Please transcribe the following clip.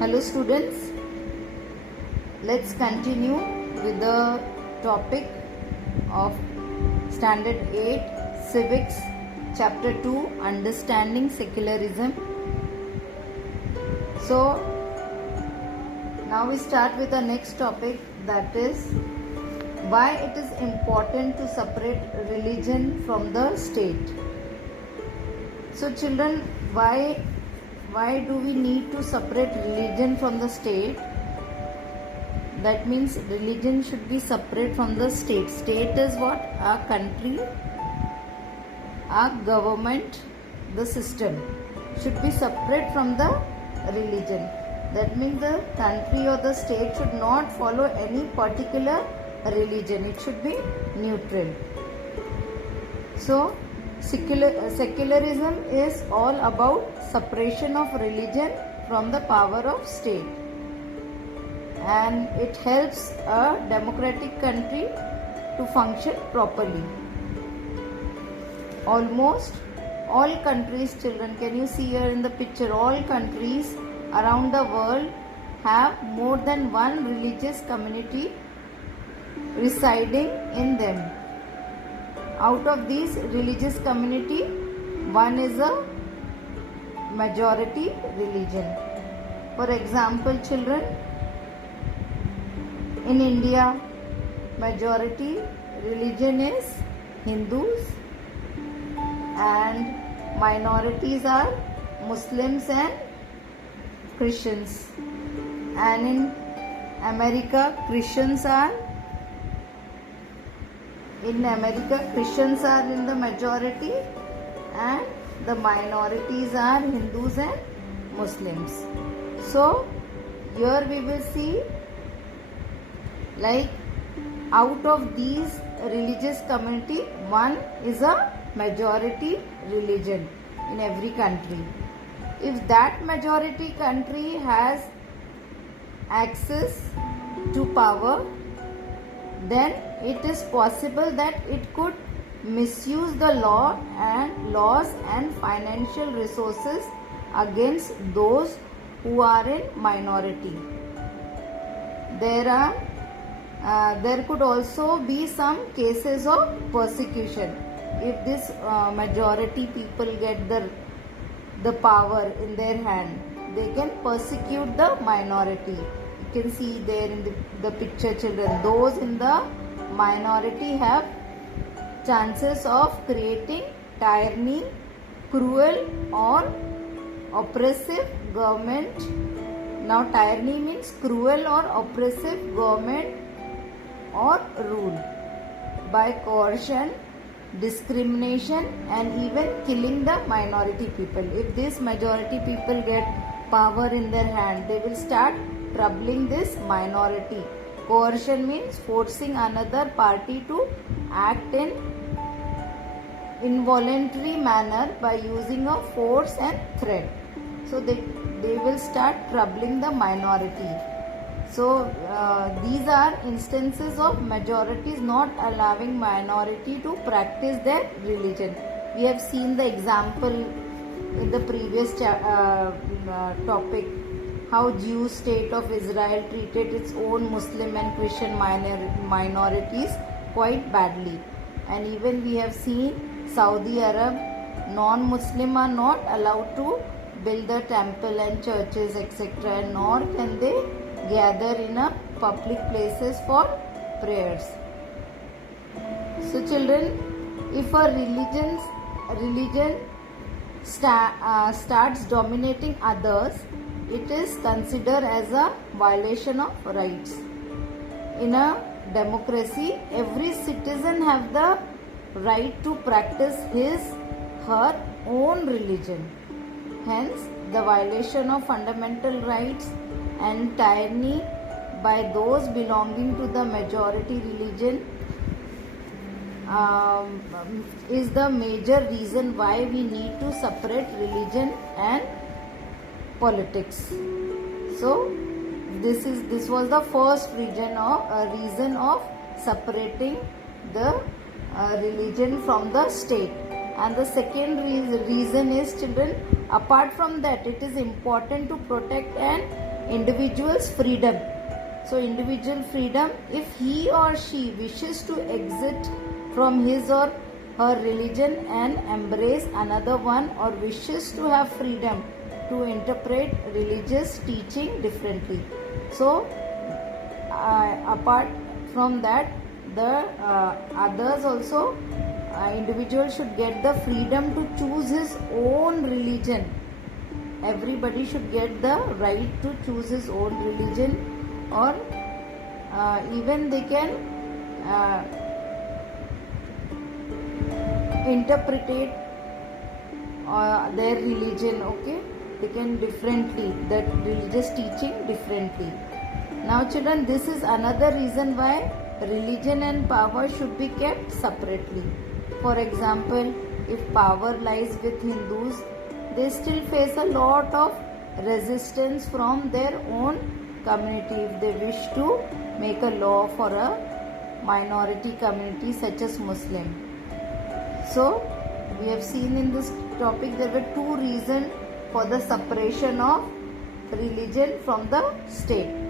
Hello students, let's continue with the topic of Standard 8 Civics Chapter 2 Understanding Secularism. So now we start with the next topic, that is why it is important to separate religion from the state. So children, why do we need to separate religion from the state? That means religion should be separate from the state. State is what? Our country, our government, the system should be separate from the religion. That means the country or the state should not follow any particular religion. It should be neutral. So secularism is all about separation of religion from the power of state, and it helps a democratic country to function properly. Almost all countries, children, can you see here in the picture, all countries around the world have more than one religious community residing in them. Out of these religious community, one is a majority religion. For example, children, in India, majority religion is Hindus and minorities are Muslims and Christians. And in America, Christians are in the majority and the minorities are Hindus and Muslims. So here we will see, like, out of these religious community, one is a majority religion in every country. If that majority country has access to power, then it is possible that it could misuse the laws and financial resources against those who are in minority. There could also be some cases of persecution. If this majority people get the power in their hand, they can persecute the minority. You can see there in the picture, children, those in the minority have chances of creating tyranny, cruel or oppressive government. Now tyranny means cruel or oppressive government or rule by coercion, discrimination and even killing the minority people. If this majority people get power in their hand, they will start troubling this minority. Coercion means forcing another party to act in involuntary manner by using of force and threat. So they will start troubling the minority. So these are instances of majorities not allowing minority to practice their religion. We have seen the example in the previous topic, how Jewish state of Israel treated its own Muslim and Christian minorities quite badly. And even we have seen Saudi Arab, non-Muslim are not allowed to build the temple and churches, etc., nor can they gather in a public places for prayers. So children, if a religion starts dominating others, it is considered as a violation of rights. In a democracy, every citizen have the right to practice her own religion. Hence, the violation of fundamental rights and tyranny by those belonging to the majority religion is the major reason why we need to separate religion and politics. So this was the first reason of separating the religion from the state. And the second reason is, children, apart from that, it is important to protect and individual's freedom. So individual freedom, if he or she wishes to exit from his or her religion and embrace another one, or wishes to have freedom to interpret religious teaching differently. So apart from that, the others also, individual should get the freedom to choose his own religion. Everybody should get the right to choose his own religion, or even they can interpret their religion, okay, they can differently, that religious teaching differently. Now children, this is another reason why religion and power should be kept separately. For example, if power lies with Hindus, they still face a lot of resistance from their own community if they wish to make a law for a minority community such as Muslim. So we have seen in this topic there were two reasons for the separation of religion from the state.